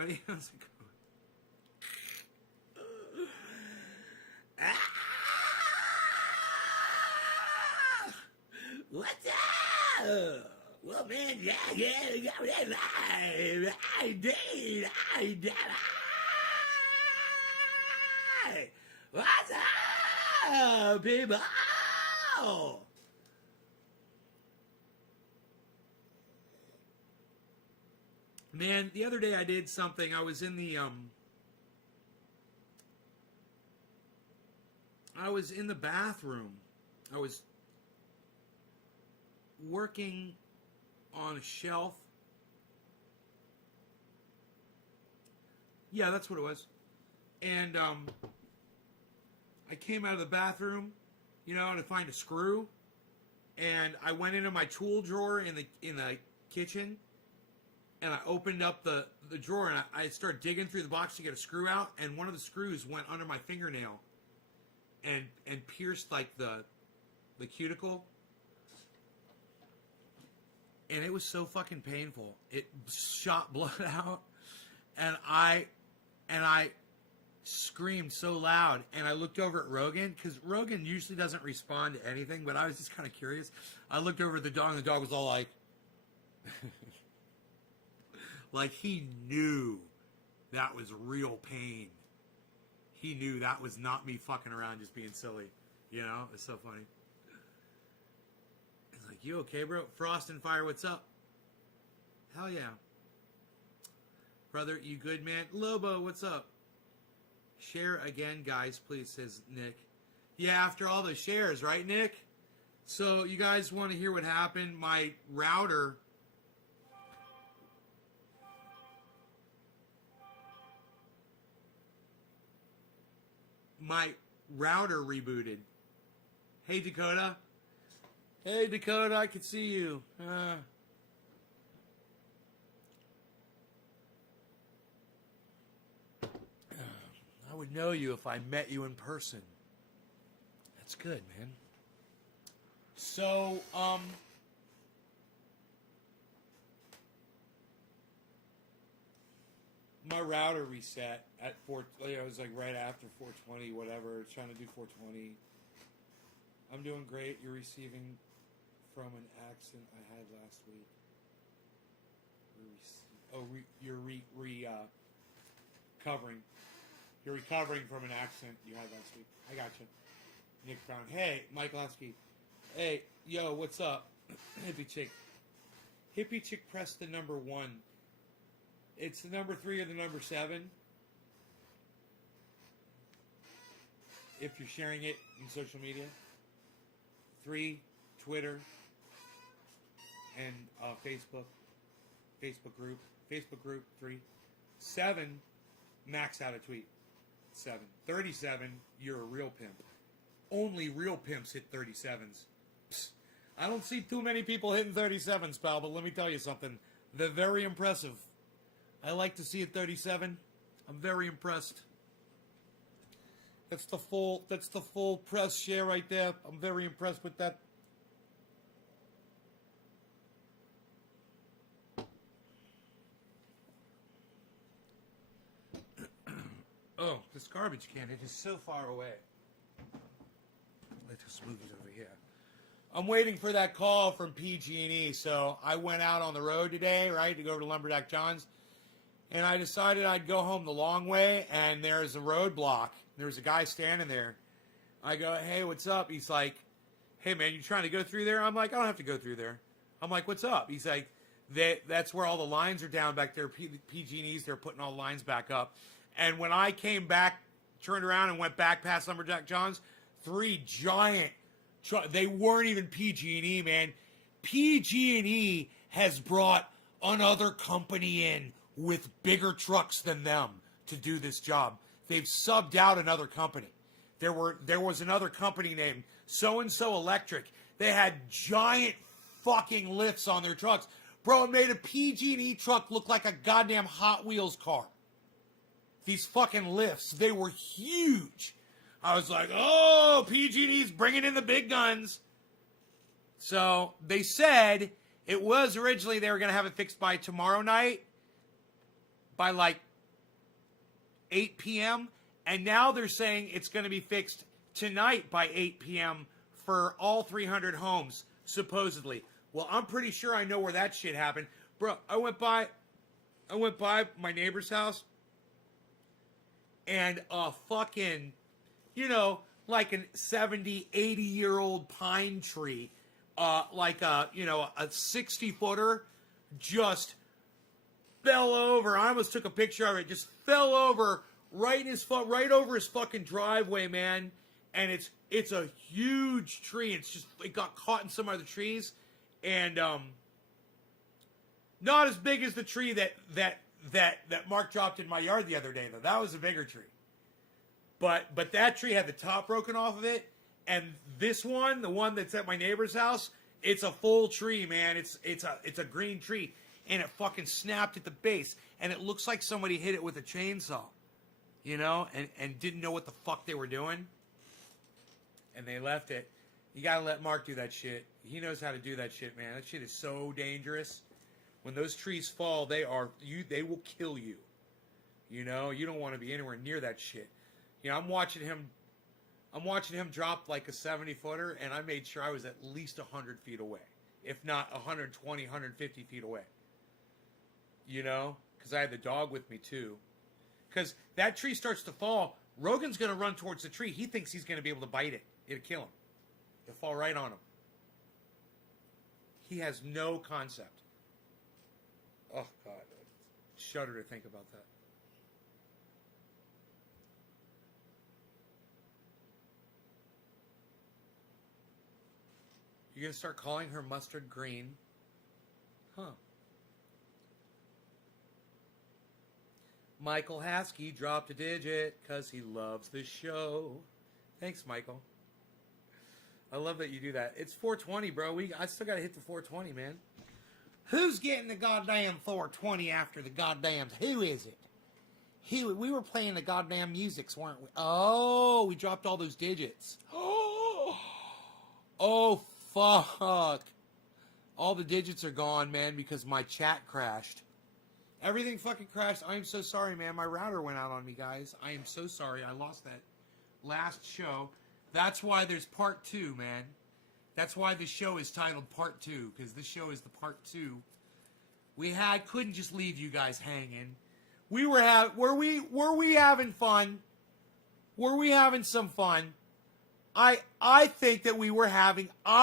everybody. How's it going? What's up? Well, man, what's up, people? Man, the other day I did something. I was in the bathroom. I was working on a shelf. Yeah, that's what it was. And I came out of the bathroom, to find a screw. And I went into my tool drawer in the kitchen. And I opened up the drawer and I started digging through the box to get a screw out. And one of the screws went under my fingernail and pierced like the cuticle. And it was so fucking painful. It shot blood out. And I screamed so loud. And I looked over at Rogan, because Rogan usually doesn't respond to anything, but I was just kind of curious. I looked over at the dog, and the dog was all like... like he knew that was real pain. He knew that was not me fucking around just being silly. It's so funny. It's like, you okay, bro? Frost and Fire, what's up? Hell yeah. Brother, you good, man? Lobo, what's up? Share again, guys, please, says Nick. Yeah, after all those shares, right, Nick? So, you guys want to hear what happened? My router... my router rebooted. Hey, Dakota. Hey, Dakota, I can see you. I would know you if I met you in person. That's good, man. So, my router reset at it was like right after 420, whatever. Trying to do 420. I'm doing great. You're receiving from an accident I had last week. You're recovering. You're recovering from an accident you had last week. I got you. Nick Brown. Hey, Mike Lonsky. Hey, yo, what's up? Hippie Chick. Hippie Chick pressed the number 1. It's the number 3 or the number 7. If you're sharing it in social media. 3, Twitter, and Facebook. Facebook group, 3. 7, max out a tweet. 7. 37, you're a real pimp. Only real pimps hit 37s. Psst. I don't see too many people hitting 37s, pal, but let me tell you something. They're very impressive. I like to see a 37. I'm very impressed. That's the full press share right there. I'm very impressed with that. Oh, this garbage can, it is so far away. Let's just move it over here. I'm waiting for that call from PG&E. So I went out on the road today, right, to go to Lumberjack John's. And I decided I'd go home the long way, and there's a roadblock. There's a guy standing there. I go, hey, what's up? He's like, hey, man, you trying to go through there? I'm like, I don't have to go through there. I'm like, what's up? He's like, that's where all the lines are down back there. PG&E's, they're putting all the lines back up. And when I came back, turned around and went back past Lumberjack John's, 3 giant they weren't even PG&E, man. PG&E has brought another company in with bigger trucks than them to do this job. They've subbed out another company. There was another company named So-and-So Electric. They had giant fucking lifts on their trucks. Bro, it made a PG&E truck look like a goddamn Hot Wheels car. These fucking lifts, they were huge. I was like, oh, PG&E's bringing in the big guns. So they said it was originally they were going to have it fixed by tomorrow night. By like 8 p.m., and now they're saying it's going to be fixed tonight by 8 p.m. for all 300 homes, supposedly. Well, I'm pretty sure I know where that shit happened. Bro, I went by my neighbor's house, and a fucking, like a 70, 80-year-old pine tree, like a 60-footer, just fell over. I almost took a picture of it. Just fell over right over his fucking driveway, man. And it's a huge tree. It got caught in some other trees, and not as big as the tree that Mark dropped in my yard the other day, though. That was a bigger tree. But that tree had the top broken off of it, and this one, the one that's at my neighbor's house, it's a full tree, man. It's a green tree, and it fucking snapped at the base, and it looks like somebody hit it with a chainsaw, and didn't know what the fuck they were doing, and they left it. You gotta let Mark do that shit. He knows how to do that shit, man. That shit is so dangerous. When those trees fall, they will kill you. You don't want to be anywhere near that shit. I'm watching him drop like a 70-footer, and I made sure I was at least 100 feet away, if not 120, 150 feet away. Because I had the dog with me too. Because that tree starts to fall, Rogan's going to run towards the tree. He thinks he's going to be able to bite it. It'll kill him. It'll fall right on him. He has no concept. Oh, God. I shudder to think about that. You're going to start calling her mustard green? Huh. Michael Haskey dropped a digit because he loves the show. Thanks, Michael. I love that you do that. It's 420, bro. I still got to hit the 420, man. Who's getting the goddamn 420 after the goddamn... Who is it? We were playing the goddamn musics, weren't we? Oh, we dropped all those digits. Oh, fuck. All the digits are gone, man, because my chat crashed. Everything fucking crashed. I am so sorry, man. My router went out on me, guys. I am so sorry. I lost that last show. That's why there's part 2, man. That's why the show is titled Part 2, because this show is the Part 2. Couldn't just leave you guys hanging. Were we having fun? Were we having some fun? I think we were having fun.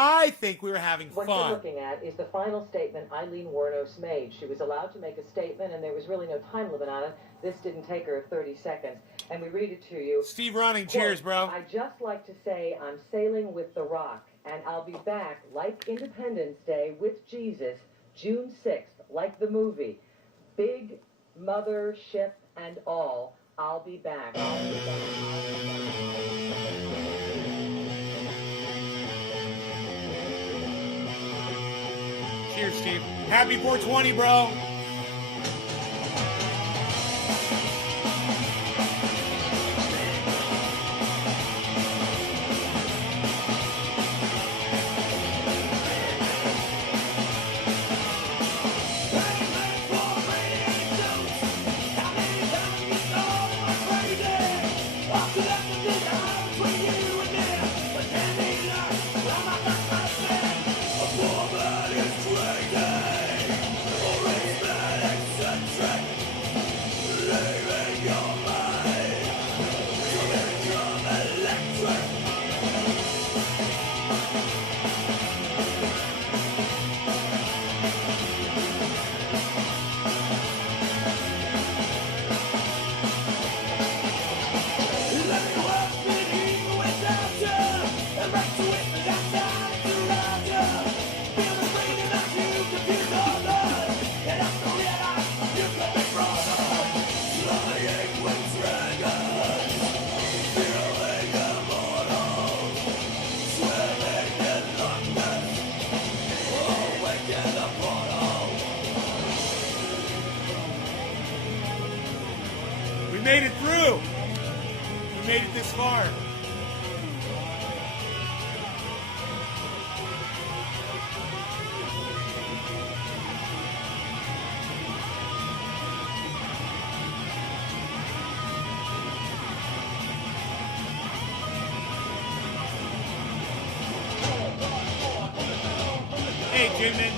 What you're looking at is the final statement Eileen Wuornos made. She was allowed to make a statement, and there was really no time limit on it. This didn't take her 30 seconds. And we read it to you. Steve Running, quote, cheers, bro. "I just like to say I'm sailing with the Rock, and I'll be back like Independence Day with Jesus, June 6th, like the movie. Big mother ship and all, I'll be back. I'll be back. Cheers, Steve. Happy 420, bro. Made it through. We made it this far. Jimin.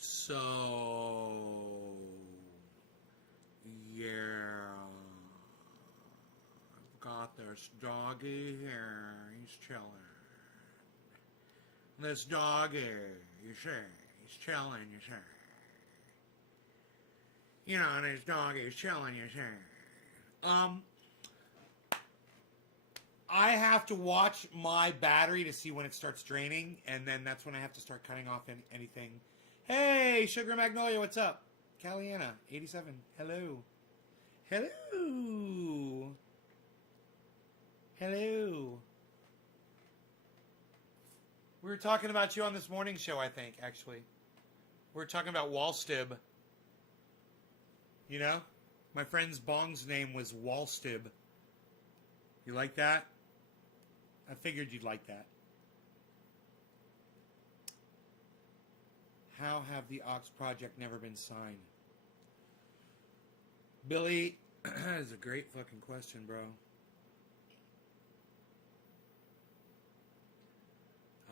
So, yeah, I've got this doggy here. He's chilling. This doggy, you see, he's chilling, you see. You know, this doggy is chilling, you see. I have to watch my battery to see when it starts draining, and then that's when I have to start cutting off anything. Hey, Sugar Magnolia, what's up? Caliana, 87, hello. Hello. Hello. We were talking about you on this morning show, I think, actually. We were talking about Wallstib. You know? My friend's bong's name was Wallstib. You like that? I figured you'd like that. How have the Ox Project never been signed? Billy, that is a great fucking question, bro.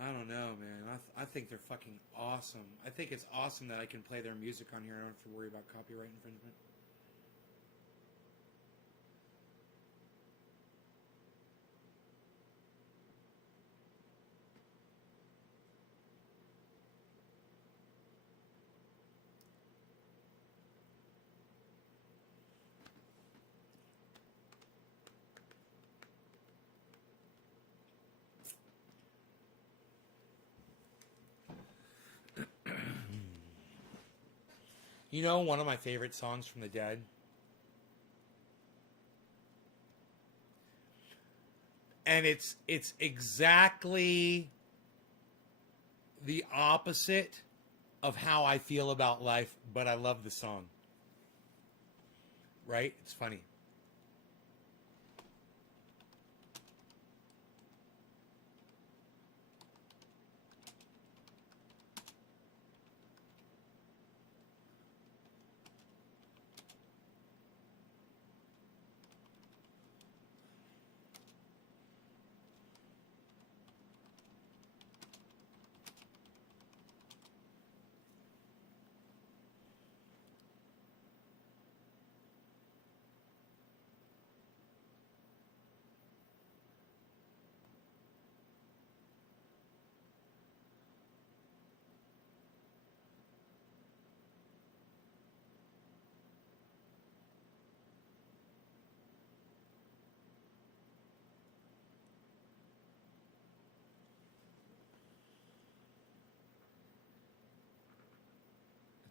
I don't know, man. I think they're fucking awesome. I think it's awesome that I can play their music on here. I don't have to worry about copyright infringement. You know, one of my favorite songs from the Dead? And it's exactly the opposite of how I feel about life, but I love the song. Right? It's funny.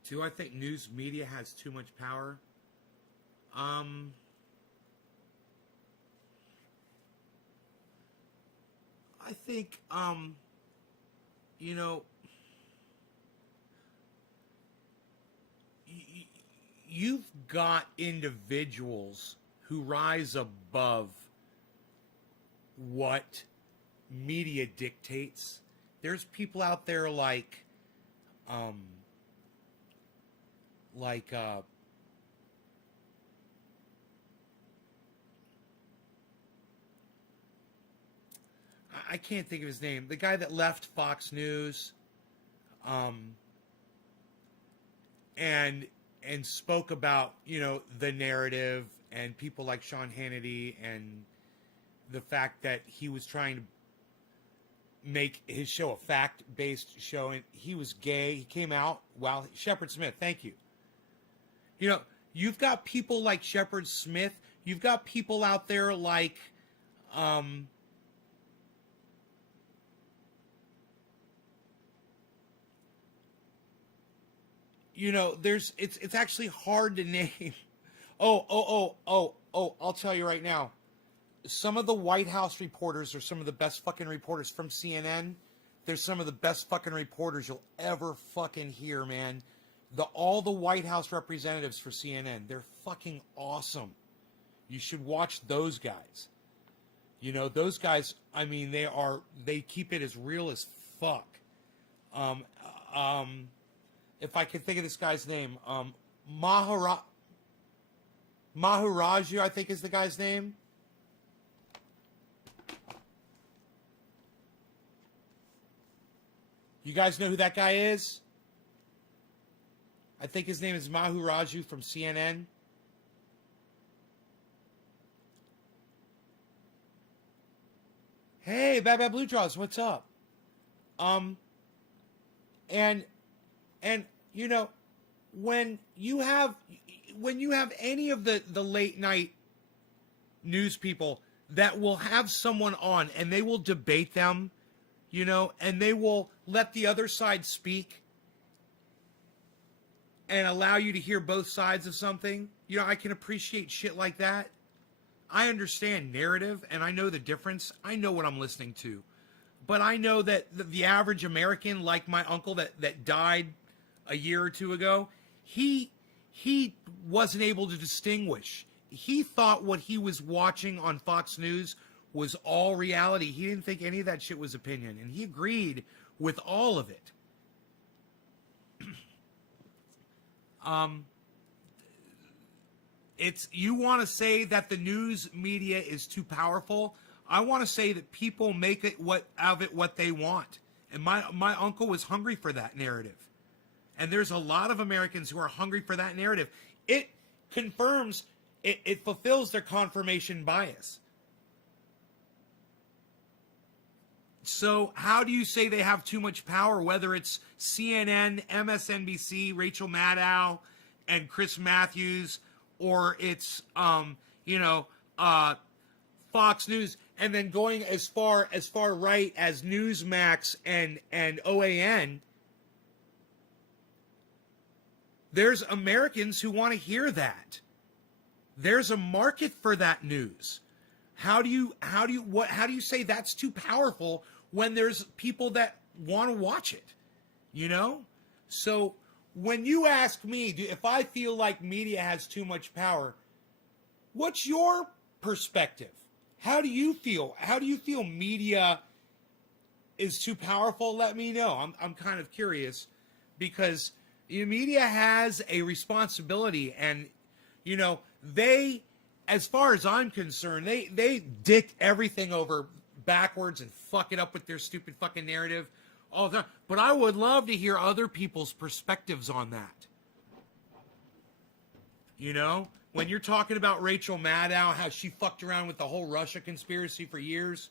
Do I think news media has too much power? I think, you know, you've got individuals who rise above what media dictates. There's people out there like I can't think of his name. The guy that left Fox News, and spoke about, you know, the narrative and people like Sean Hannity and the fact that he was trying to make his show a fact-based show, and he was gay. He came out while Shepard Smith. Thank you. You know, you've got people like Shepard Smith. you've got people out there like, you know, it's actually hard to name. I'll tell you right now. Some of the White House reporters are some of the best fucking reporters from CNN. They're some of the best fucking reporters you'll ever fucking hear, man. All the White House representatives for CNN, they're fucking awesome. You should watch those guys. You know, those guys, I mean, they keep it as real as fuck. If I can think of this guy's name, Maharaju, I think is the guy's name. You guys know who that guy is? I think his name is Maharaju from CNN. Hey, Bad Bad Blue Jaws, what's up? And you know, when you have any of the late night news people that will have someone on and they will debate them, you know, and they will let the other side speak and allow you to hear both sides of something, you know, I can appreciate shit like that. I understand narrative and I know the difference. I know what I'm listening to. But I know that the average American, like my uncle that died a year or two ago, he wasn't able to distinguish. He thought what he was watching on Fox News was all reality. He didn't think any of that shit was opinion, and he agreed with all of it. You want to say that the news media is too powerful? I want to say that people make it what they want. And my uncle was hungry for that narrative. And there's a lot of Americans who are hungry for that narrative. It confirms, it fulfills their confirmation bias. So how do you say they have too much power, whether it's CNN, MSNBC, Rachel Maddow, and Chris Matthews, or it's, Fox News, and then going as far right as Newsmax and OAN? There's Americans who want to hear that. There's a market for that news. How do you say that's too powerful when there's people that want to watch it? You know? So when you ask me if I feel like media has too much power, what's your perspective? How do you feel? How do you feel media is too powerful? Let me know. I'm kind of curious, because media has a responsibility, and you know, they, as far as I'm concerned, they dick everything over backwards and fuck it up with their stupid fucking narrative all the time. But I would love to hear other people's perspectives on that. You know, when you're talking about Rachel Maddow, how she fucked around with the whole Russia conspiracy for years.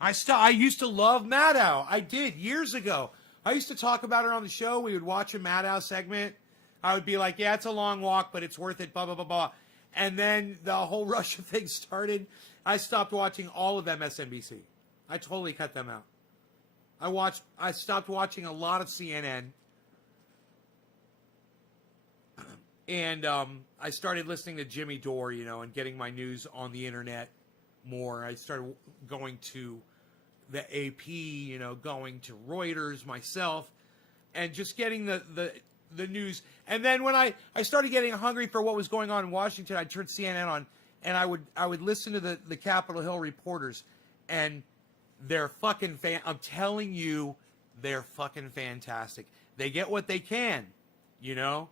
I used to love Maddow. I did years ago. I used to talk about her on the show. We would watch a Maddow segment. I would be like, yeah, it's a long walk, but it's worth it, blah, blah, blah, blah. And then the whole Russia thing started. I stopped watching all of MSNBC. I totally cut them out. I stopped watching a lot of CNN. And I started listening to Jimmy Dore, you know, and getting my news on the internet more. I started going to the AP, you know, going to Reuters myself, and just getting the news. And then when I started getting hungry for what was going on in Washington, I'd turn CNN on, and I would listen to the Capitol Hill reporters, and they're fucking I'm telling you, they're fucking fantastic. They get what they can, you know.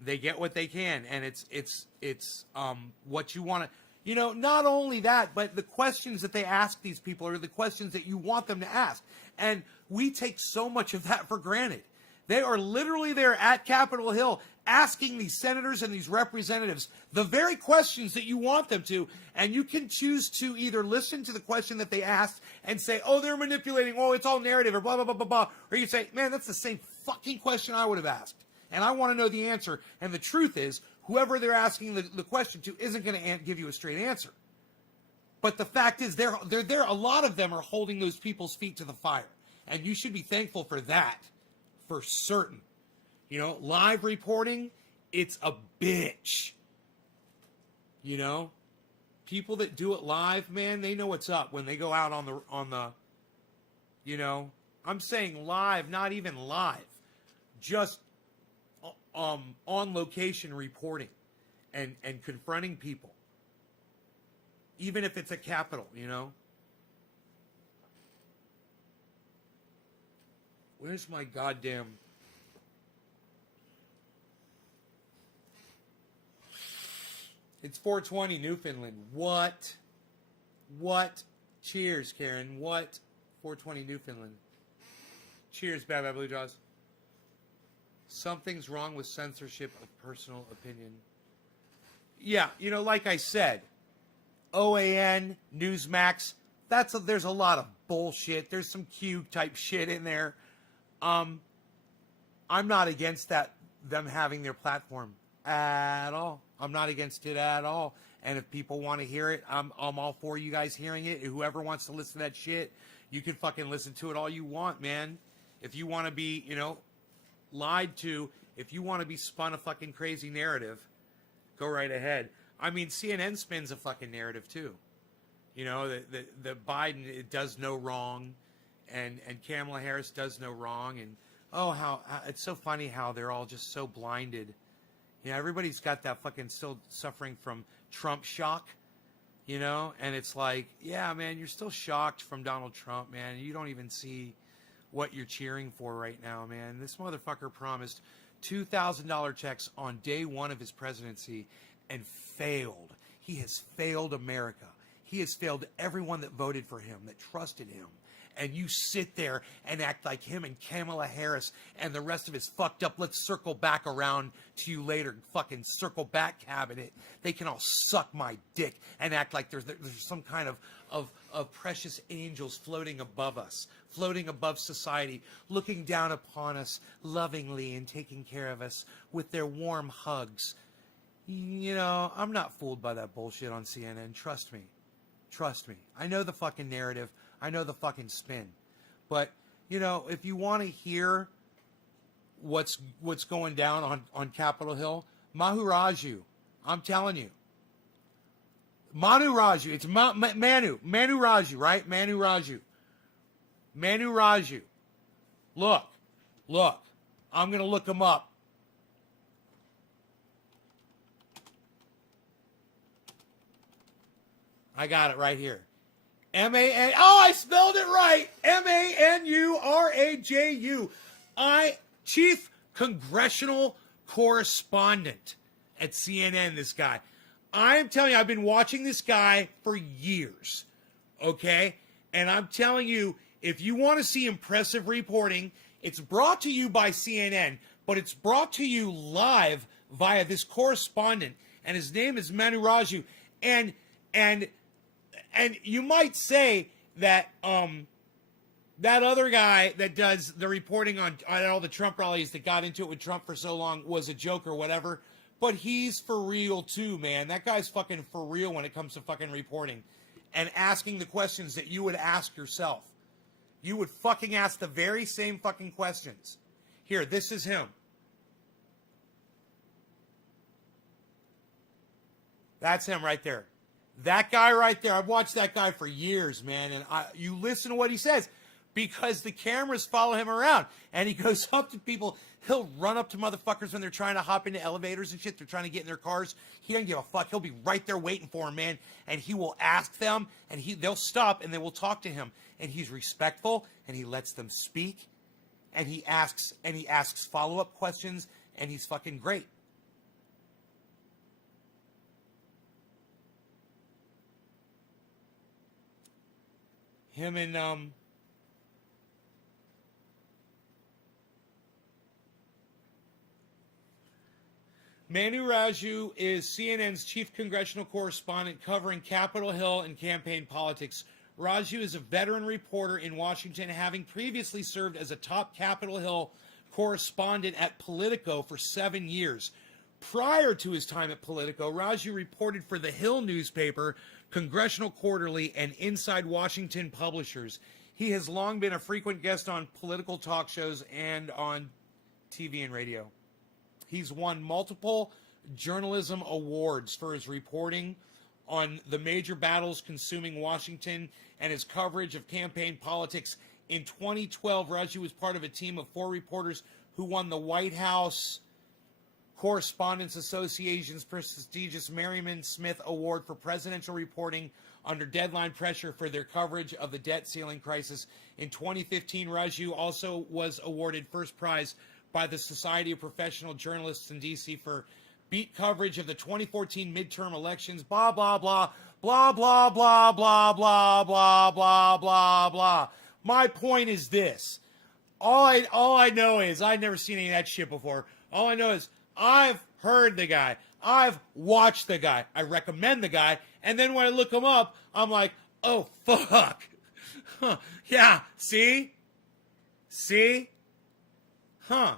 They get what they can, and it's what you want to. You know, not only that, but the questions that they ask these people are the questions that you want them to ask. And we take so much of that for granted. They are literally there at Capitol Hill asking these senators and these representatives the very questions that you want them to. And you can choose to either listen to the question that they asked and say, oh, they're manipulating, oh, it's all narrative, or blah, blah, blah, blah, blah. Or you say, man, that's the same fucking question I would have asked. And I want to know the answer. And the truth is, whoever they're asking the question to isn't going to give you a straight answer. But the fact is, they're there. A lot of them are holding those people's feet to the fire, and you should be thankful for that, for certain. You know, live reporting, it's a bitch. You know, people that do it live, man, they know what's up when they go out on the. You know, I'm saying live, not even live, just on location reporting, and confronting people. Even if it's a Capitol, you know? Where's my goddamn... It's 420 Newfoundland. What? Cheers, Karen. What? 420 Newfoundland. Cheers, Bad Bad Blue Jaws. Something's wrong with censorship of personal opinion. Yeah, you know, like I said... OAN, Newsmax, there's a lot of bullshit. There's some Q type shit in there. I'm not against them having their platform at all. I'm not against it at all. And if people want to hear it, I'm all for you guys hearing it. Whoever wants to listen to that shit, you can fucking listen to it all you want, man. If you want to be, you know, lied to, if you want to be spun a fucking crazy narrative, go right ahead. I mean, CNN spins a fucking narrative too. You know, that Biden does no wrong, and Kamala Harris does no wrong, and how it's so funny how they're all just so blinded. You know, everybody's got that fucking still suffering from Trump shock. You know, and it's like, yeah, man, you're still shocked from Donald Trump, man. You don't even see what you're cheering for right now, man. This motherfucker promised $2,000 checks on day one of his presidency. And failed. He has failed America. He has failed everyone that voted for him, that trusted him. And you sit there and act like him and Kamala Harris and the rest of his fucked up, let's circle back around to you later, fucking circle back cabinet. They can all suck my dick and act like there's some kind of precious angels floating above us, floating above society, looking down upon us lovingly and taking care of us with their warm hugs. You know, I'm not fooled by that bullshit on CNN. Trust me. Trust me. I know the fucking narrative. I know the fucking spin. But, you know, if you want to hear what's going down on Capitol Hill, Mahu Raju. I'm telling you. Manu Raju. It's Manu. Manu Raju, right? Manu Raju. Manu Raju. Look. I'm going to look him up. I got it right here. M-A-N... Oh, I spelled it right. M-A-N-U-R-A-J-U. Chief Congressional Correspondent at CNN, this guy. I am telling you, I've been watching this guy for years. Okay? And I'm telling you, if you want to see impressive reporting, it's brought to you by CNN, but it's brought to you live via this correspondent. And his name is Manu Raju. And you might say that that other guy that does the reporting on all the Trump rallies that got into it with Trump for so long was a joke or whatever, but he's for real too, man. That guy's fucking for real when it comes to fucking reporting and asking the questions that you would ask yourself. You would fucking ask the very same fucking questions. Here, this is him. That's him right there. That guy right there, I've watched that guy for years, man, and you listen to what he says because the cameras follow him around, and he goes up to people. He'll run up to motherfuckers when they're trying to hop into elevators and shit. They're trying to get in their cars. He doesn't give a fuck. He'll be right there waiting for him, man, and he will ask them, and they'll stop, and they will talk to him, and he's respectful, and he lets them speak, and he asks follow-up questions, and he's fucking great. Him and Manu Raju is CNN's chief congressional correspondent covering Capitol Hill and campaign politics. Raju is a veteran reporter in Washington, having previously served as a top Capitol Hill correspondent at Politico for 7 years. Prior to his time at Politico, Raju reported for The Hill newspaper, Congressional Quarterly, and Inside Washington Publishers. He has long been a frequent guest on political talk shows and on TV and radio. He's won multiple journalism awards for his reporting on the major battles consuming Washington and his coverage of campaign politics. In 2012, Raju was part of a team of 4 reporters who won the White House Correspondents Association's prestigious Merriman Smith Award for presidential reporting under deadline pressure for their coverage of the debt ceiling crisis. In 2015, Raju also was awarded first prize by the Society of Professional Journalists in D.C. for beat coverage of the 2014 midterm elections. Blah, blah, blah, blah, blah, blah, blah, blah, blah, blah, blah, blah. My point is this. All I know is, I've never seen any of that shit before. All I know is, I've heard the guy. I've watched the guy. I recommend the guy. And then when I look him up, I'm like, oh, fuck. Huh. Yeah, see? See? Huh.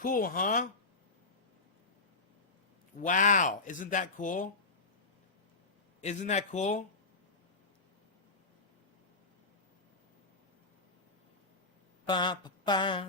Cool, huh? Wow. Isn't that cool? Isn't that cool? Ba, ba, ba.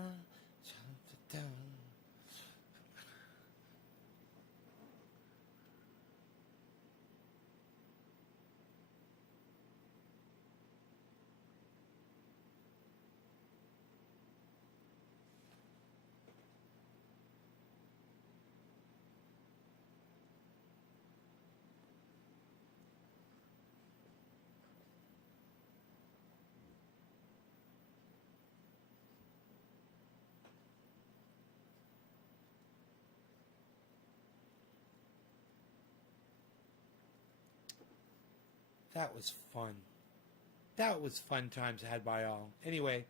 That was fun. That was fun times had by all. Anyway,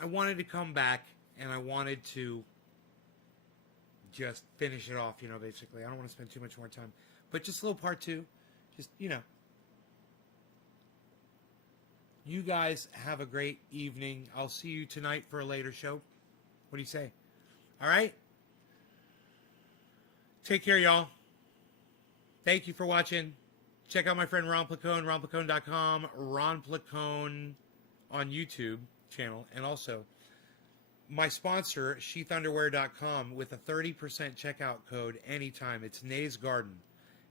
I wanted to come back and I wanted to just finish it off, basically. I don't want to spend too much more time. But just a little part 2. Just, You guys have a great evening. I'll see you tonight for a later show. What do you say? All right? Take care, y'all. Thank you for watching. Check out my friend Ron Placone, ronplacone.com, Ron Placone on YouTube channel, and also my sponsor, sheathunderwear.com, with a 30% checkout code anytime. It's Nays Garden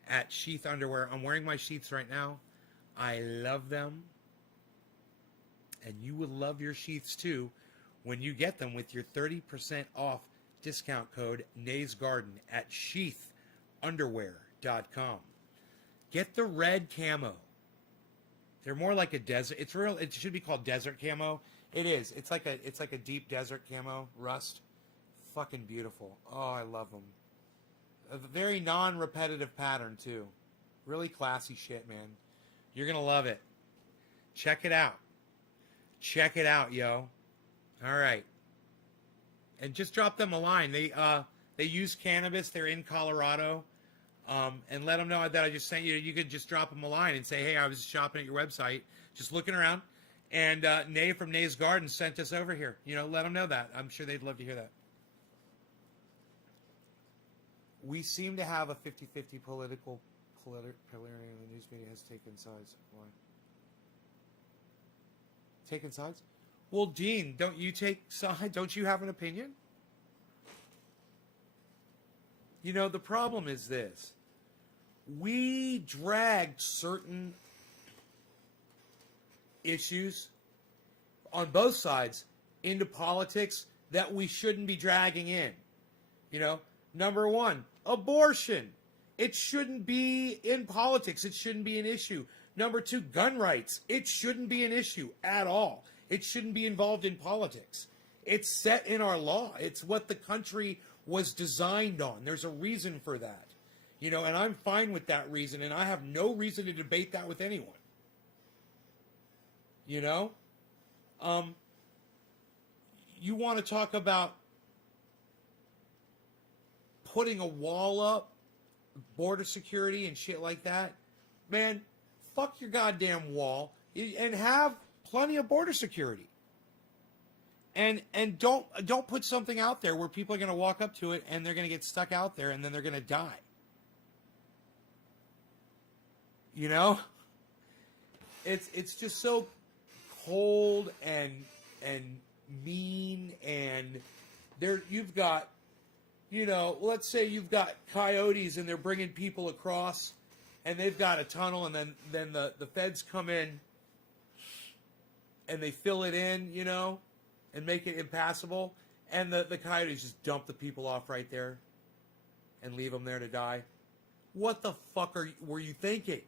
at Sheath Underwear. I'm wearing my sheaths right now. I love them. And you will love your sheaths too when you get them with your 30% off discount code Nays Garden at sheathunderwear.com. Get the red camo. They're more like a desert. It should be called desert camo. It is. It's like a deep desert camo, rust. Fucking beautiful. Oh, I love them. A very non-repetitive pattern too. Really classy shit, man. You're gonna love it. Check it out. Check it out, yo. All right. And just drop them a line. They use cannabis. They're in Colorado. And let them know that I just sent you. You could just drop them a line and say, hey, I was shopping at your website, just looking around. And Nay from Nay's Garden sent us over here. Let them know that. I'm sure they'd love to hear that. We seem to have a 50-50 political polarity, and the news media has taken sides. Why? Taken sides? Well, Dean, don't you take sides? Don't you have an opinion? The problem is this. We dragged certain issues on both sides into politics that we shouldn't be dragging in. Number one, abortion. It shouldn't be in politics. It shouldn't be an issue. Number two, gun rights. It shouldn't be an issue at all. It shouldn't be involved in politics. It's set in our law. It's what the country was designed on. There's a reason for that. And I'm fine with that reason, and I have no reason to debate that with anyone. You want to talk about putting a wall up, border security and shit like that? Man, fuck your goddamn wall and have plenty of border security. And don't put something out there where people are going to walk up to it and they're going to get stuck out there and then they're going to die. You know? It's just so cold and mean, and there you've got, you know, let's say you've got coyotes and they're bringing people across and they've got a tunnel, and then the feds come in and they fill it in, you know, and make it impassable, and the coyotes just dump the people off right there and leave them there to die. What the fuck were you thinking?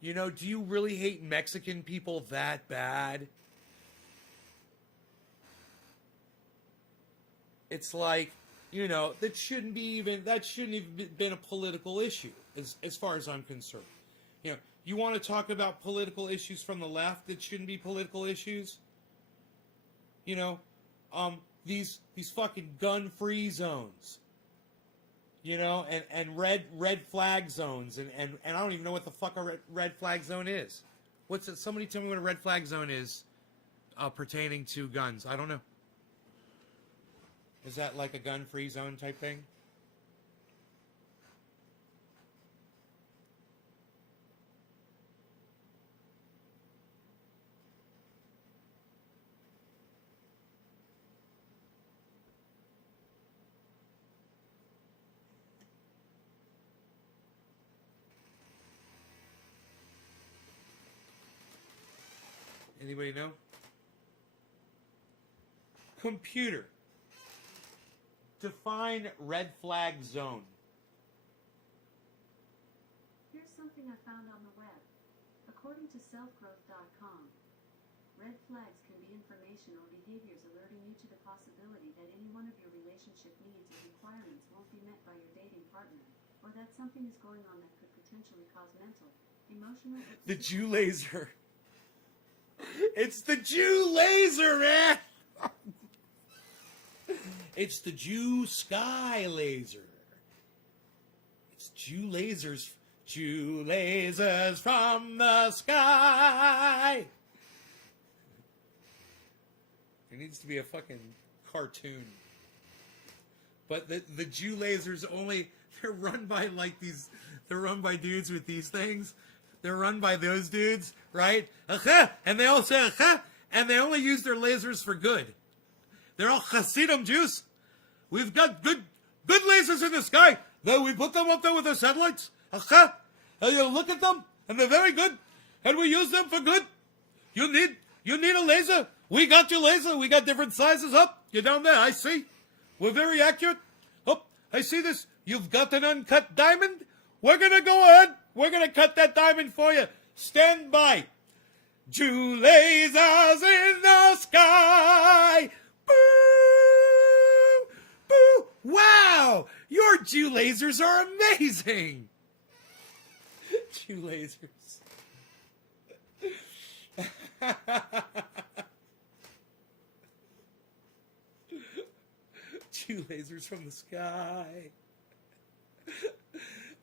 You know, do you really hate Mexican people that bad? It's like, you know, that shouldn't even been a political issue as far as I'm concerned. You know, you want to talk about political issues from the left that shouldn't be political issues? You know, these fucking gun-free zones. You know, and red flag zones, and I don't even know what the fuck a red flag zone is. What's it? Somebody tell me what a red flag zone is pertaining to guns. I don't know. Is that like a gun-free zone type thing? Anybody know? Computer. Define red flag zone. Here's something I found on the web. According to selfgrowth.com, red flags can be information or behaviors alerting you to the possibility that any one of your relationship needs or requirements won't be met by your dating partner, or that something is going on that could potentially cause mental, emotional, or The Jew laser. It's the Jew laser, man! It's the Jew sky laser. It's Jew lasers. Jew lasers from the sky. There needs to be a fucking cartoon. But the Jew lasers only, they're run by like these, they're run by dudes with these things. They're run by those dudes, right? And they all say, and they only use their lasers for good. They're all Hasidim Jews. We've got good lasers in the sky. Though we put them up there with the satellites. And you look at them, and they're very good. And we use them for good. You need a laser. We got your laser. We got different sizes. Up, you're down there. I see. We're very accurate. Up, I see this. You've got an uncut diamond. We're gonna go ahead. We're gonna cut that diamond for you. Stand by. Jew lasers in the sky. Boo! Boo! Wow! Your Jew lasers are amazing! Jew lasers. Jew lasers from the sky.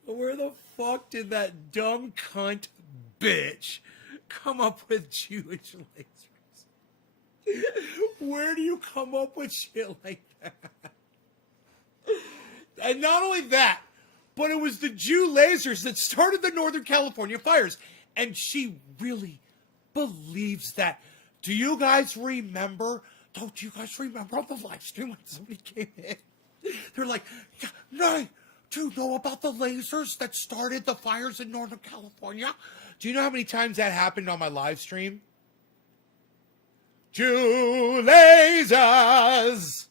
Where the fuck did that dumb cunt bitch come up with Jewish lasers? Where do you come up with shit like that? And not only that, but it was the Jew lasers that started the Northern California fires. And she really believes that. Do you guys remember? Don't you guys remember on the live stream when somebody came in? They're like, no, do you know about the lasers that started the fires in Northern California? Do you know how many times that happened on my live stream? Jew lasers!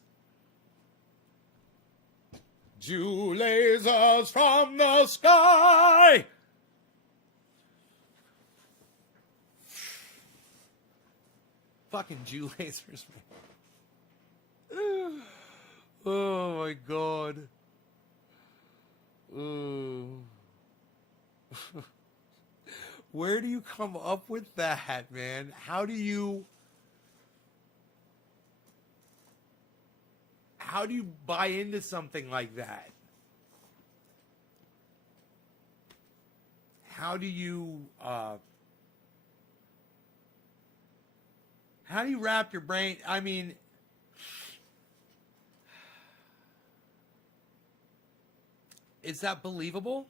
Jew lasers from the sky! Fucking Jew lasers, man. Oh my god. Where do you come up with that, man? How do you buy into something like that? How do you wrap your brain? I mean, Is that believable?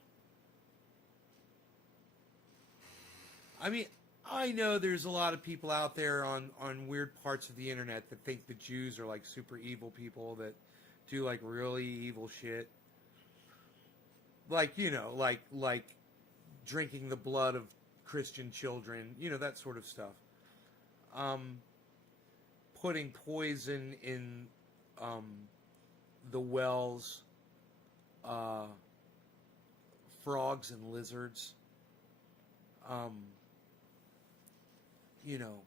I mean, I know there's a lot of people out there on weird parts of the internet that think the Jews are like super evil people that do like really evil shit. Like, you know, like drinking the blood of Christian children, you know, that sort of stuff. Putting poison in the wells, frogs and lizards. You know,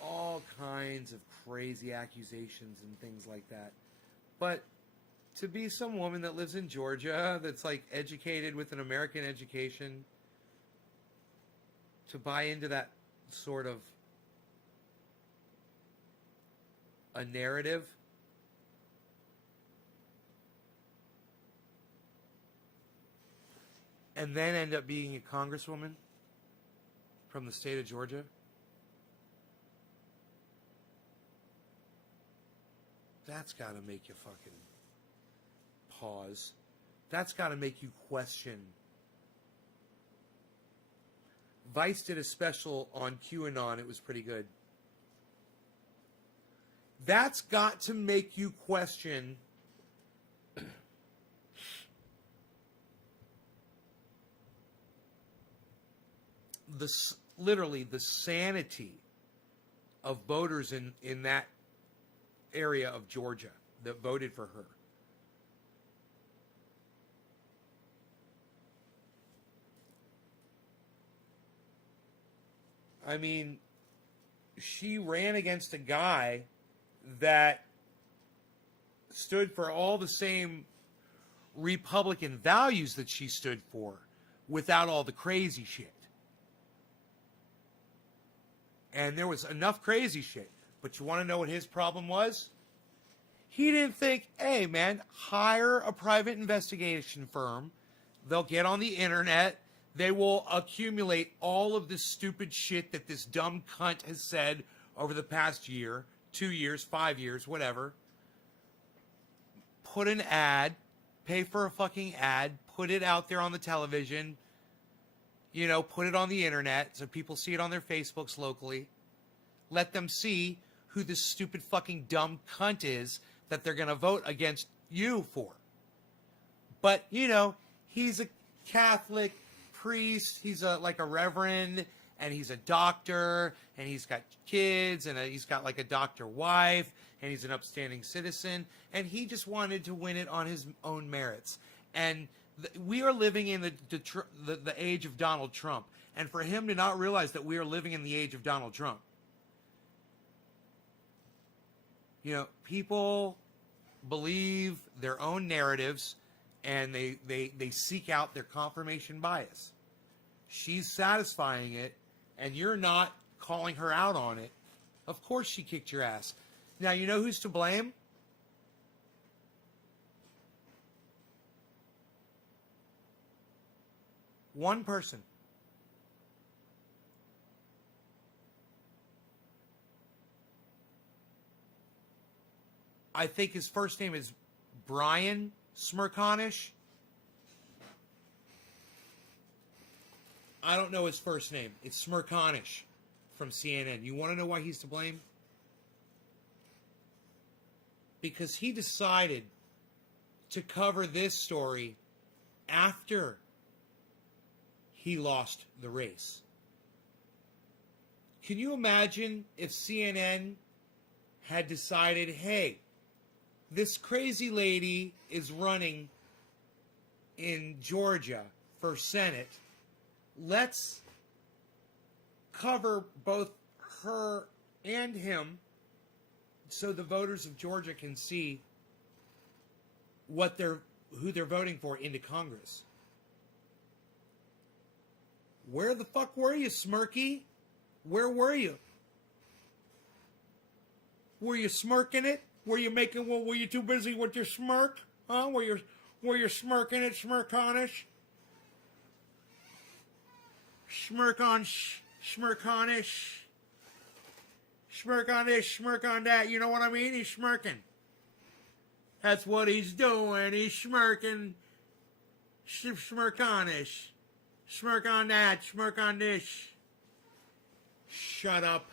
all kinds of crazy accusations and things like that. But to be some woman that lives in Georgia, that's like educated with an American education, to buy into that sort of a narrative, and then end up being a congresswoman from the state of Georgia. That's got to make you fucking pause. That's got to make you question. Vice did a special on QAnon. It was pretty good. That's got to make you question literally the sanity of voters in that area of Georgia that voted for her. I mean, she ran against a guy that stood for all the same Republican values that she stood for without all the crazy shit. And there was enough crazy shit. But you want to know what his problem was? He didn't think, hey, man, hire a private investigation firm. They'll get on the internet. They will accumulate all of this stupid shit that this dumb cunt has said over the past year, 2 years, 5 years, whatever. Put an ad, pay for a fucking ad, put it out there on the television, you know, put it on the internet so people see it on their Facebooks locally. Let them see who this stupid fucking dumb cunt is that they're going to vote against you for. But, you know, he's a Catholic priest, he's like a reverend, and he's a doctor, and he's got kids, and he's got like a doctor wife, and he's an upstanding citizen, and he just wanted to win it on his own merits. And we are living in the age of Donald Trump, and for him to not realize that we are living in the age of Donald Trump. You know, people believe their own narratives, and they seek out their confirmation bias. She's satisfying it, and you're not calling her out on it. Of course she kicked your ass. Now, you know who's to blame? One person. I think his first name is Brian Smerconish. I don't know his first name. It's Smerconish from CNN. You want to know why he's to blame? Because he decided to cover this story after he lost the race. Can you imagine if CNN had decided, hey, this crazy lady is running in Georgia for Senate. Let's cover both her and him so the voters of Georgia can see who they're voting for into Congress. Where the fuck were you, Smirky? Where were you? Were you smirking it? Were you were you too busy with your smirk? Huh? Were you smirking it, Smirconish? Smirk on Smirconish. Smirk on this, smirk on that. You know what I mean? He's smirking. That's what he's doing. He's smirking. Smirk on this. Smirk on that. Smirk on this. Shut up.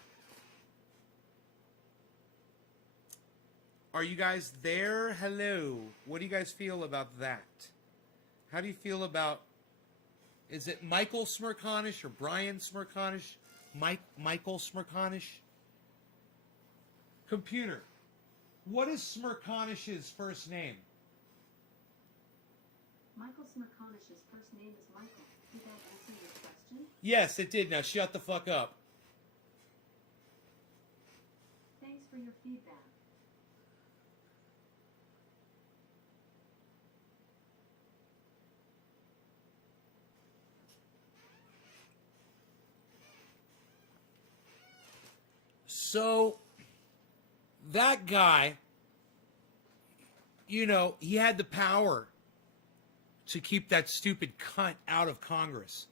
Are you guys there? Hello. What do you guys feel about that? How do you feel about... Is it Michael Smirkanish or Brian Smirkanish? Michael Smirkanish? Computer. What is Smirkanish's first name? Michael Smirkanish's first name is Michael. Did that answer your question? Yes, it did. Now shut the fuck up. Thanks for your feedback. So, that guy, you know, he had the power to keep that stupid cunt out of Congress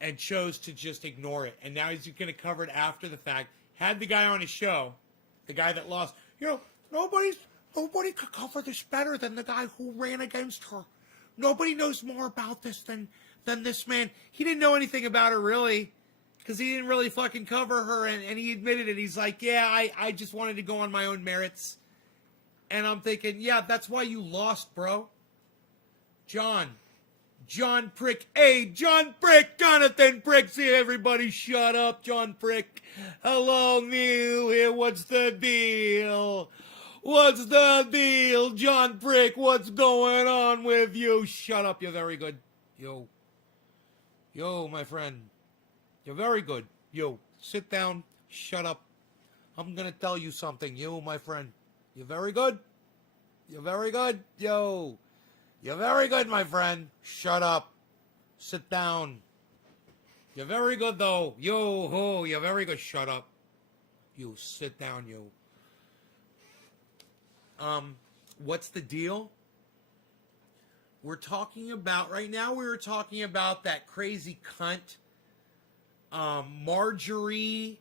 and chose to just ignore it. And now he's going to cover it after the fact. Had the guy on his show, the guy that lost. You know, nobody could cover this better than the guy who ran against her. Nobody knows more about this than this man. He didn't know anything about her, really. Because he didn't really fucking cover her, and he admitted it. He's like, yeah, I just wanted to go on my own merits. And I'm thinking, yeah, that's why you lost, bro. John Prick. Hey, John Prick, Jonathan Prick. See, everybody shut up, John Prick. Hello, Neil here. What's the deal? What's the deal, John Prick? What's going on with you? Shut up, you're very good. Yo, my friend. You're very good. Yo, sit down. Shut up. I'm going to tell you something. You, my friend. You're very good. You're very good. Yo. You're very good, my friend. Shut up. Sit down. You're very good, though. Yo, ho. You're very good. Shut up. You, sit down, you. What's the deal? We're talking about, right now we were talking about that crazy cunt, Marjorie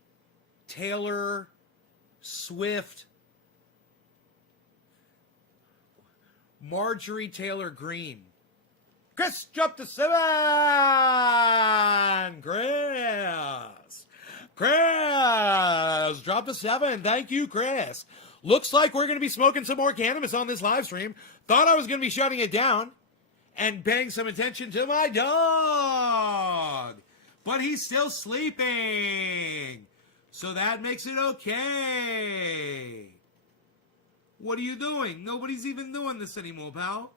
Taylor Swift. Marjorie Taylor Greene. Chris, jump to 7! Chris, drop to 7. Thank you, Chris. Looks like we're going to be smoking some more cannabis on this live stream. Thought I was going to be shutting it down and paying some attention to my dog. But he's still sleeping. So that makes it okay. What are you doing? Nobody's even doing this anymore, pal.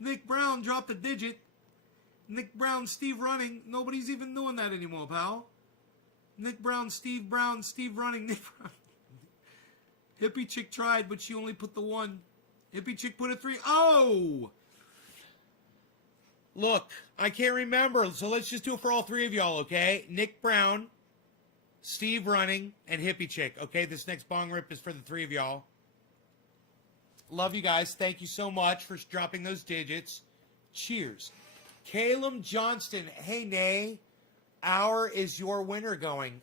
Nick Brown dropped a digit. Nick Brown, Steve Running. Nobody's even doing that anymore, pal. Nick Brown, Steve Running, Nick Brown. Hippie Chick tried, but she only put the 1. Hippie Chick put a 3. Oh! Look, I can't remember, so let's just do it for all 3 of y'all, okay? Nick Brown, Steve Running, and Hippie Chick. Okay, this next bong rip is for the 3 of y'all. Love you guys. Thank you so much for dropping those digits. Cheers. Caleb Johnston. Hey, Nay. Hour is your winner going?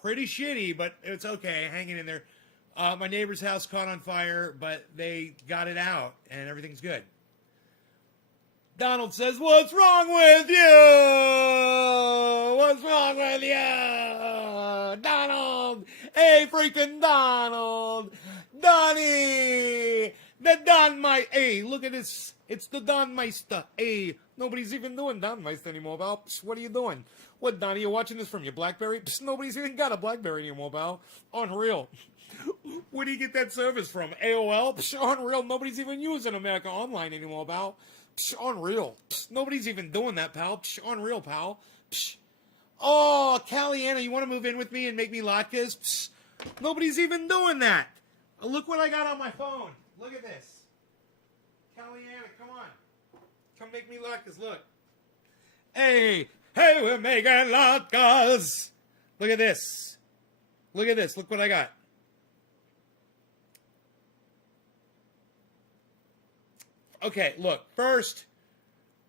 Pretty shitty, but it's okay. Hanging in there. My neighbor's house caught on fire, but they got it out, and everything's good. Donald says, what's wrong with you? What's wrong with you? Donald! Hey, freaking Donald! Donnie! The Don Meister! Hey, look at this. It's the Don Meister. Hey, nobody's even doing Don Meister anymore, pal. Psst, what are you doing? What, Donnie, you watching this from your BlackBerry? Psst, nobody's even got a BlackBerry anymore, pal. Unreal. Where do you get that service from? AOL? Psst, unreal. Nobody's even using America Online anymore, pal. Psh, unreal. Psh, nobody's even doing that, pal. Psh, unreal, pal. Psh. Oh, Caliana, you want to move in with me and make me latkes? Psh, nobody's even doing that. Look what I got on my phone. Look at this. Caliana, come on. Come make me latkes. Look. Hey, we're making latkes. Look at this. Look at this. Look what I got. Okay, look, first,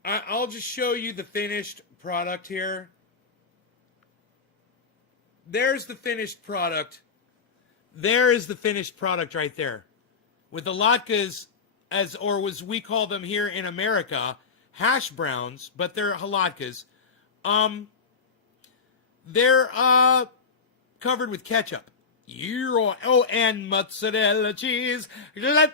I'll just show you the finished product here. There's the finished product. There is the finished product right there. With the latkes, or as we call them here in America, hash browns, but they're halatkes. They're covered with ketchup. And mozzarella cheese. Mozzarella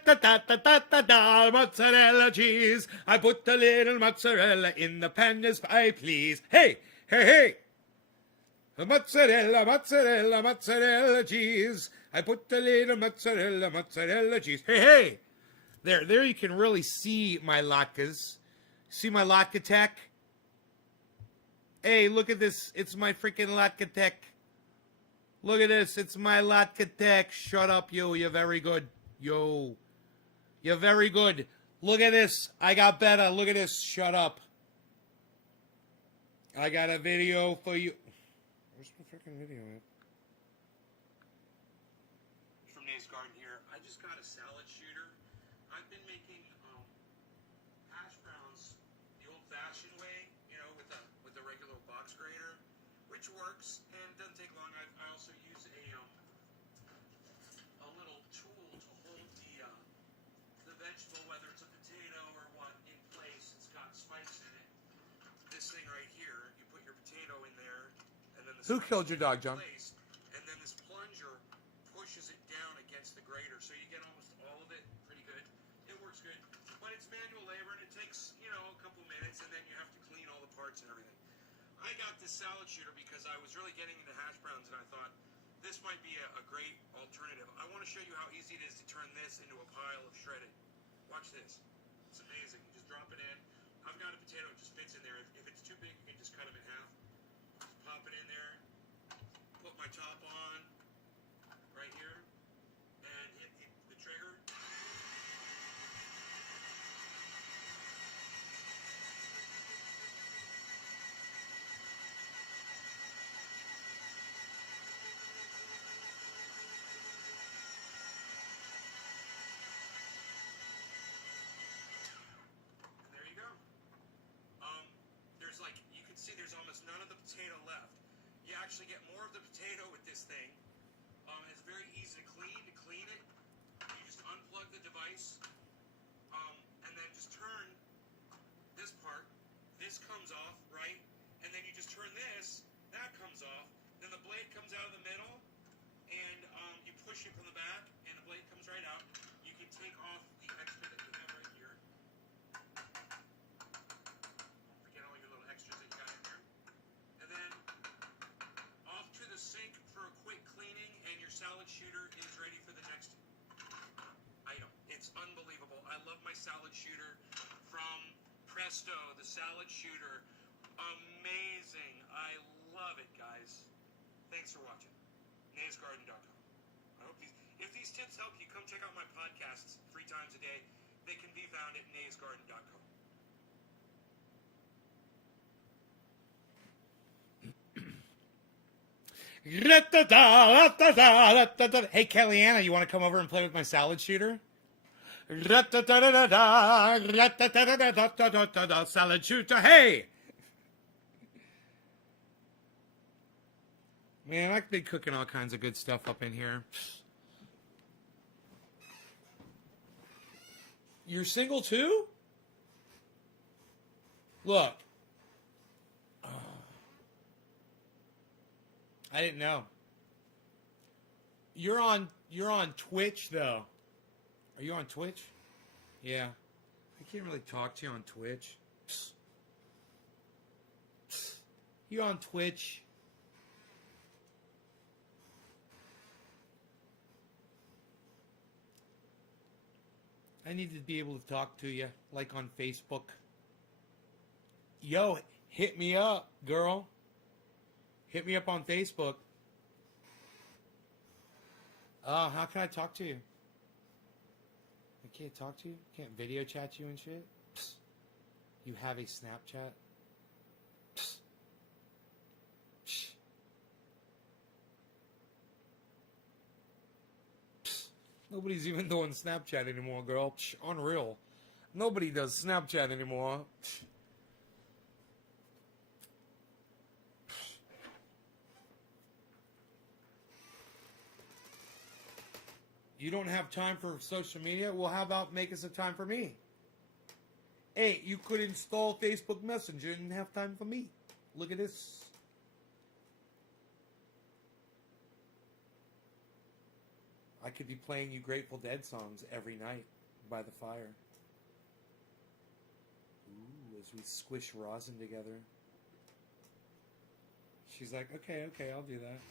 cheese. I put a little mozzarella in the pan as I please. Hey, hey, hey. Mozzarella, mozzarella, mozzarella cheese. I put a little mozzarella, mozzarella cheese. Hey, hey. There you can really see my latkes. See my latke tech? Hey, look at this. It's my freaking latke tech. Look at this. It's my latke tech. Shut up, you. You're very good. Yo. You're very good. Look at this. I got better. Look at this. Shut up. I got a video for you. Where's the freaking video at? From Nate's Garden here. I just got a salad shooter. I've been making hash browns the old-fashioned way, you know, with a regular box grater, which works and doesn't take long. I also use a little tool to hold the vegetable, whether it's a potato or what, in place. It's got spikes in it. This thing right here, you put your potato in there, and then who killed your dog, John? Place, and then this plunger pushes it down against the grater, so you get almost all of it. Pretty good. It works good, but it's manual labor, and it takes, you know, a couple minutes, and then you have to clean all the parts and everything. I got this salad shooter because I was really getting into hash browns, and I thought this might be a great alternative. I want to show you how easy it is to turn this into a pile of shredded. Watch this. It's amazing. You just drop it in. I've got a potato, it just fits in there. If it's too big, you can just cut them in half. Just pop it in there. Put my top on right here, and hit the trigger. There's almost none of the potato left. You actually get more of the potato with this thing. It's very easy to clean it. You just unplug the device, and then just turn this part. This comes off, right? And then you just turn this. That comes off. Then the blade comes out of the middle, and you push it from the back, and the blade comes right out. You can take off the extra that you have right here. Salad shooter is ready for the next item. It's unbelievable. I love my salad shooter from Presto, the salad shooter. Amazing. I love it, guys. Thanks for watching. NaysGarden.com. I hope if these tips help you, come check out my podcasts 3 times a day. They can be found at NaysGarden.com. Hey, Kellyanna, you want to come over and play with my salad shooter? Salad shooter, hey! Man, I've been cooking all kinds of good stuff up in here. You're single too? Look. I didn't know. You're on Twitch though. Are you on Twitch? Yeah. I can't really talk to you on Twitch. You on Twitch? I need to be able to talk to you like on Facebook. Yo, hit me up, girl. Hit me up on Facebook. How can I talk to you? I can't talk to you? Can't video chat you and shit? Psst. You have a Snapchat? Psst. Psst. Psst. Nobody's even doing Snapchat anymore, girl. Psst. Unreal. Nobody does Snapchat anymore. Psst. You don't have time for social media? Well, how about making some time for me? Hey, you could install Facebook Messenger and have time for me. Look at this. I could be playing you Grateful Dead songs every night by the fire. Ooh, as we squish rosin together. She's like, okay, I'll do that.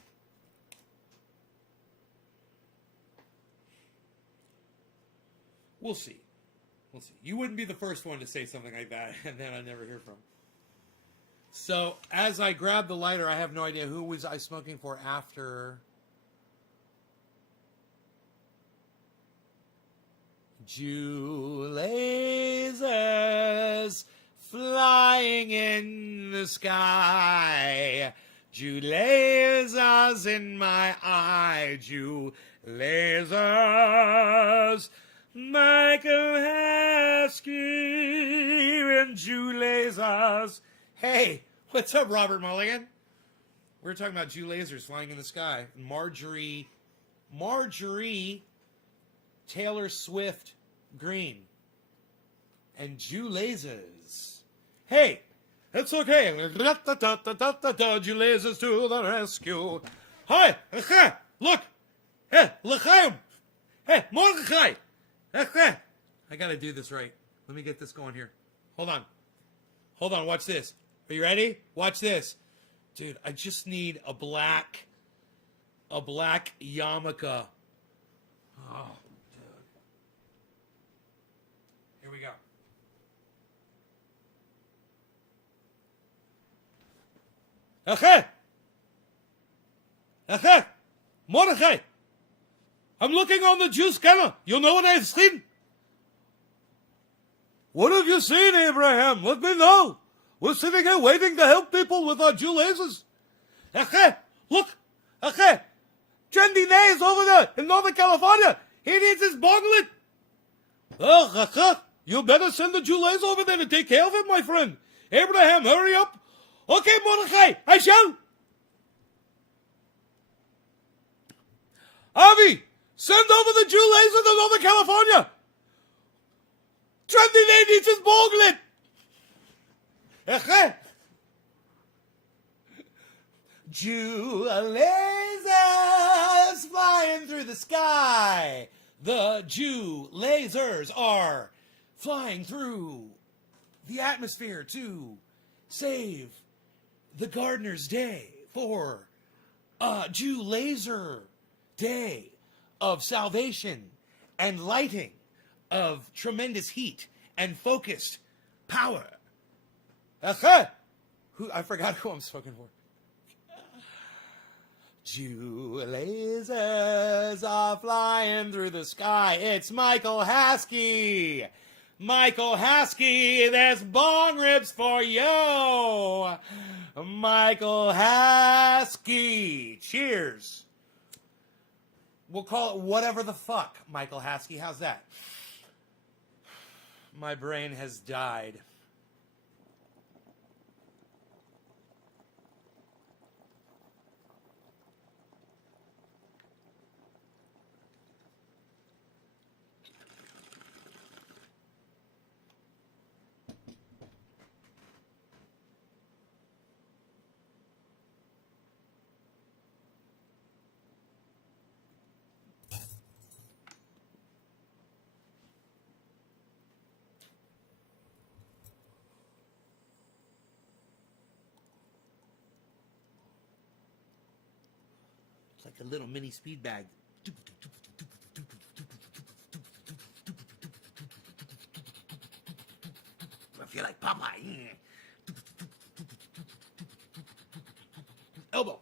We'll see. We'll see. You wouldn't be the first one to say something like that, and then I never hear from. So, as I grab the lighter, I have no idea who was I smoking for after. Jew lasers flying in the sky. Jew lasers in my eye. Jew lasers. Michael Haskey and Jew lasers. Hey, what's up, Robert Mulligan? We're talking about Jew lasers flying in the sky. Marjorie Taylor Swift Green and Jew lasers. Hey, it's okay. Jew lasers to the rescue. Hi, look. Hey, l'chaim. Hey, Mordechai. I gotta do this right. Let me get this going here. Hold on, watch this. Are you ready? Watch this. Dude, I just need a black yarmulke. Oh, dude. Here we go. Mordechai. I'm looking on the Jew scanner. You know what I've seen? What have you seen, Abraham? Let me know. We're sitting here waiting to help people with our Jew lasers. Look. Trendy Nay is over there in Northern California. He needs his bonglet. You better send the Jew laser over there to take care of him, my friend. Abraham, hurry up. Okay, Mordechai, I shall. Avi, send over the Jew laser to Northern California. Trendy Nay needs his bonglet. Jew lasers flying through the sky. The Jew lasers are flying through the atmosphere to save the Gardener's Day for a Jew laser day of salvation and lighting, of tremendous heat and focused power. I forgot who I'm spoken for. Jew lasers are flying through the sky. It's Michael Haskey. Michael Haskey, there's bong rips for you. Michael Haskey. Cheers. We'll call it whatever the fuck, Michael Haskey. How's that? My brain has died. It's like a little mini speed bag. I feel like Popeye. Elbow.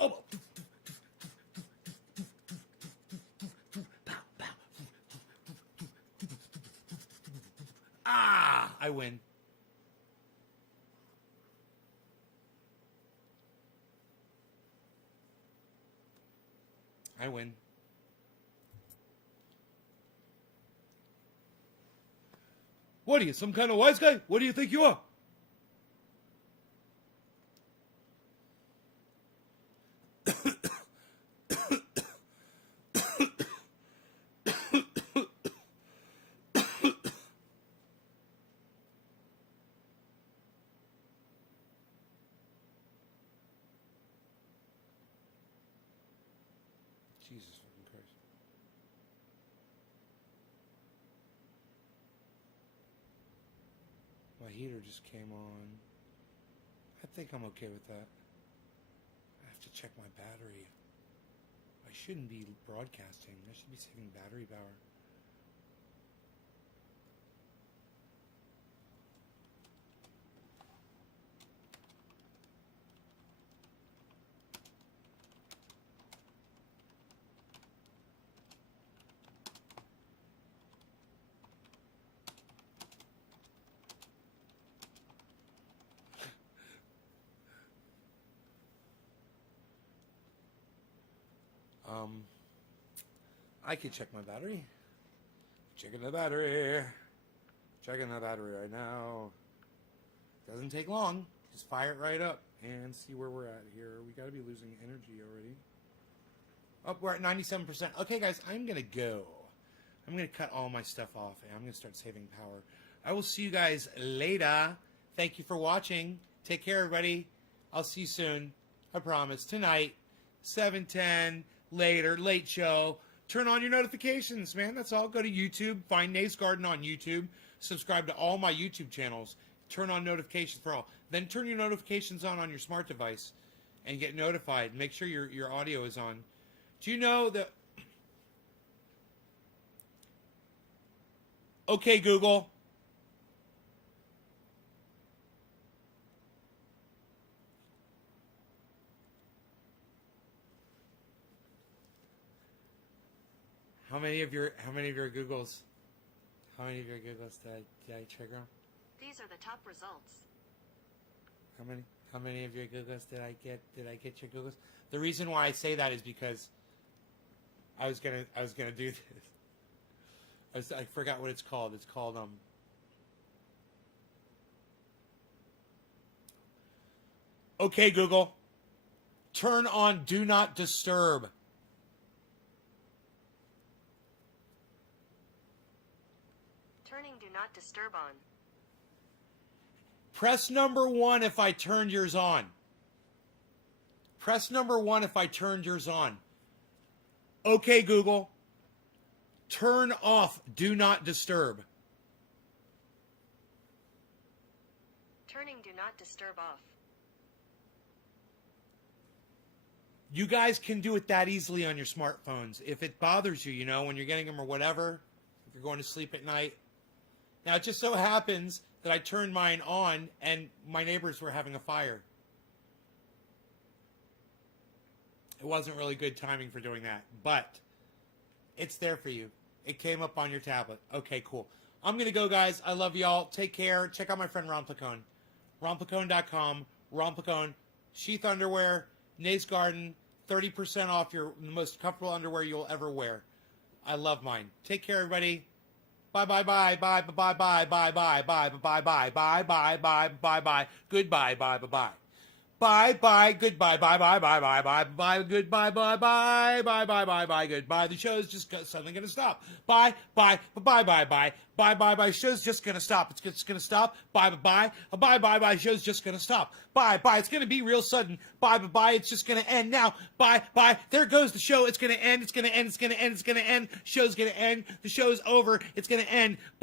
Elbow. Ah, I win. I win. What are you, some kind of wise guy? What do you think you are? Jesus fucking Christ. My heater just came on. I think I'm okay with that. I have to check my battery. I shouldn't be broadcasting. I should be saving battery power. I could check my battery. Checking the battery. Checking the battery right now. Doesn't take long. Just fire it right up and see where we're at here. We got to be losing energy already. Oh, we're at 97%. Okay, guys, I'm going to go. I'm going to cut all my stuff off and I'm going to start saving power. I will see you guys later. Thank you for watching. Take care, everybody. I'll see you soon. I promise. Tonight, 7:10, later, late show. Turn on your notifications, man. That's all. Go to YouTube. Find Nate's Garden on YouTube. Subscribe to all my YouTube channels. Turn on notifications for all. Then turn your notifications on your smart device and get notified. Make sure your audio is on. Do you know that... Okay, Google. How many of your Googles? How many of your Googles did I trigger? These are the top results. How many of your Googles did I get? Did I get your Googles? The reason why I say that is because I was gonna do this. I forgot what it's called. It's called Okay, Google. Turn on Do Not Disturb. Turning Do Not Disturb on. Press number 1 if I turned yours on. Press number 1 if I turned yours on. Okay, Google. Turn off Do Not Disturb. Turning Do Not Disturb off. You guys can do it that easily on your smartphones. If it bothers you, when you're getting them or whatever, if you're going to sleep at night. Now, it just so happens that I turned mine on and my neighbors were having a fire. It wasn't really good timing for doing that, but it's there for you. It came up on your tablet. Okay, cool. I'm going to go, guys. I love y'all. Take care. Check out my friend Ron Placone. RonPlacone.com. Ron Placone. Sheath underwear. Nate's Garden. 30% off the most comfortable underwear you'll ever wear. I love mine. Take care, everybody. Bye bye bye bye bye bye bye bye bye bye bye bye bye bye bye bye bye goodbye bye bye bye bye bye goodbye bye bye bye bye bye bye goodbye bye bye bye bye bye bye goodbye. The show's just suddenly gonna stop. Bye bye bye bye bye bye bye bye. Show's just gonna stop. It's just gonna stop. Bye bye bye bye bye. Show's just gonna stop. Bye bye. It's gonna be real sudden. Bye bye. It's just gonna end now. Bye bye. There goes the show. It's gonna end. It's gonna end. It's gonna end. It's gonna end. Show's gonna end. The show's over. It's gonna end. Bye.